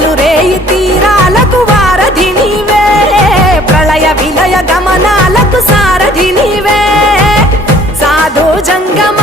పగలు రేయి తీరాలకు వారధి నీవే ప్రళయ విలయ గమనాలకు సారథి నీవే సాధు జంగమ